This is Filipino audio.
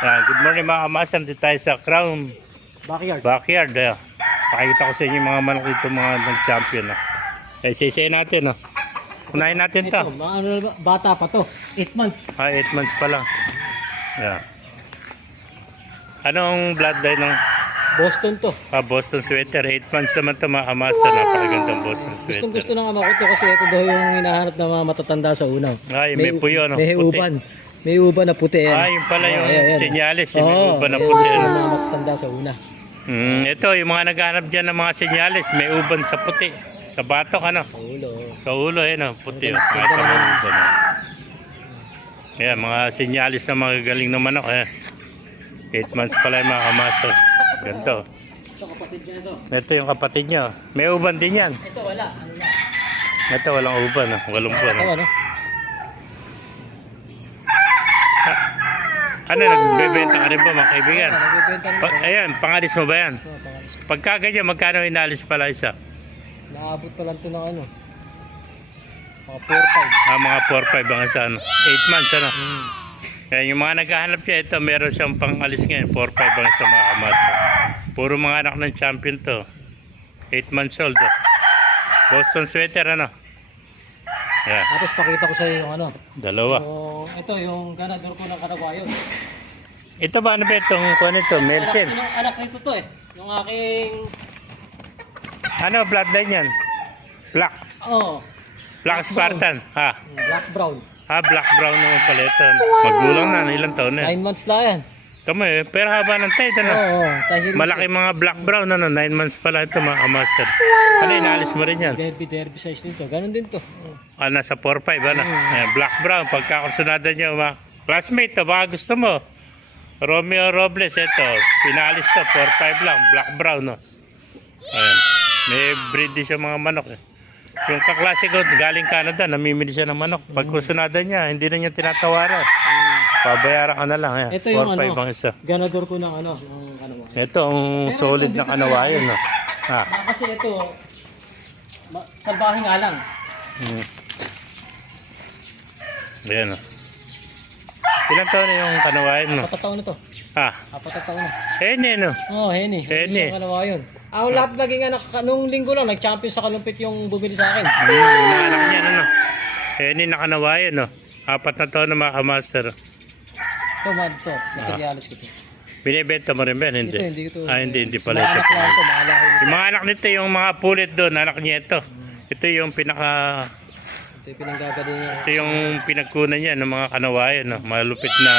Good morning mga kamasan, dito tayo sa Crown Backyard. Pakita ko sa inyo yung mga manok dito, mga nag-champion. Isa-isayin natin. Unahin natin to. Ito, bata pa to. 8 months. 8 months pa lang. Anong bloodline ng Boston to. Boston Sweater? 8 months naman to mga kamasan. Napakagandang Boston Sweater. Gustong gusto ng ama ko to kasi ito daw yung hinahanap ng mga matatanda sa unaw. May puyo, May puti. uban. May uban na puti. Yung pala yung senyales. May uban na may puti. uban na matatanda sa una. Ito, yung mga naghahanap dyan ng mga senyales. May uban sa puti. Sa batok, Sa ulo, puti. Mga senyalis na mga galing na manok. 8 months pala yung mga kamaso. Ganito. Ito, kapatid niya ito. Ito yung kapatid niya. May uban din yan. Ito, wala. Ito, walang uban. Walang uban. Nagbebenta ka rin ba mga kaibigan? Ayan, pangalis mo ba yan? Pagka ganyan, magkano inalis pala isa? Naabot pa lang ito ng mga 4-5. Mga 4-5 ang isa. 8 months, Yan, yung mga naghahanap siya, ito meron siyang pangalis ngayon. 4-5 ang isa mga kamaster. Puro mga anak ng champion to. 8 months old. Boston Sweater, Yan. Tapos pakita ko sa iyo yung Dalawa. Ito yung ganador ko ng Kanagwayon. Ito ba ano ba itong kuha nito? Melsen? Anak nito to Yung aking... Bloodline yan? Black? Black Spartan? Black brown. Black brown naman pala ito. Magulang na, ilang taon na 9 months lang yan. Tama pero haba ng tayo malaki mga black brown 9 months pala ito mga kamaster. Inaalis mo rin yan? Derby size nito. Ganon din to. Nasa 4-5 black brown. Pagkakusunada nyo classmate to, baka gusto mo. Romeo Robles ito. Pinaalis to, 4-5 lang. Black brown Ayan. May breed din siya mga manok Yung kaklase ko galing Canada, namimili siya ng manok. Pagkusunada niya, hindi na niya tinatawaran. Pabayaran ka na lang. Ito yung 4-5 ang isa. ganador ko ng Kanawayan. Ito ang solid na Kanawayan. Kasi ito, salbahe nga lang. Ayan Ilang taon na yung Kanawayan mo? 4 taon na to. 4 taon na. Hene Hene. Hene. Kanawayan. Lahat naging anak, nung linggo lang, nag-champion sa Kalumpit yung bumili sa akin. Yung mga anak niya, Hene na Kanawayan, 4 na taon na mga kamaster. Ito, mad to. Nakagialos ko to. Binibenta mo rin ba? Hindi. Ito, hindi. Hindi pala ito. Yung mga anak nito, yung mga pulit doon, anak niya ito. Ito yung pinaka... Ito yung pinanggagaling niya. Ito yung pinagkunan niya ng mga Kanawayan, malupit na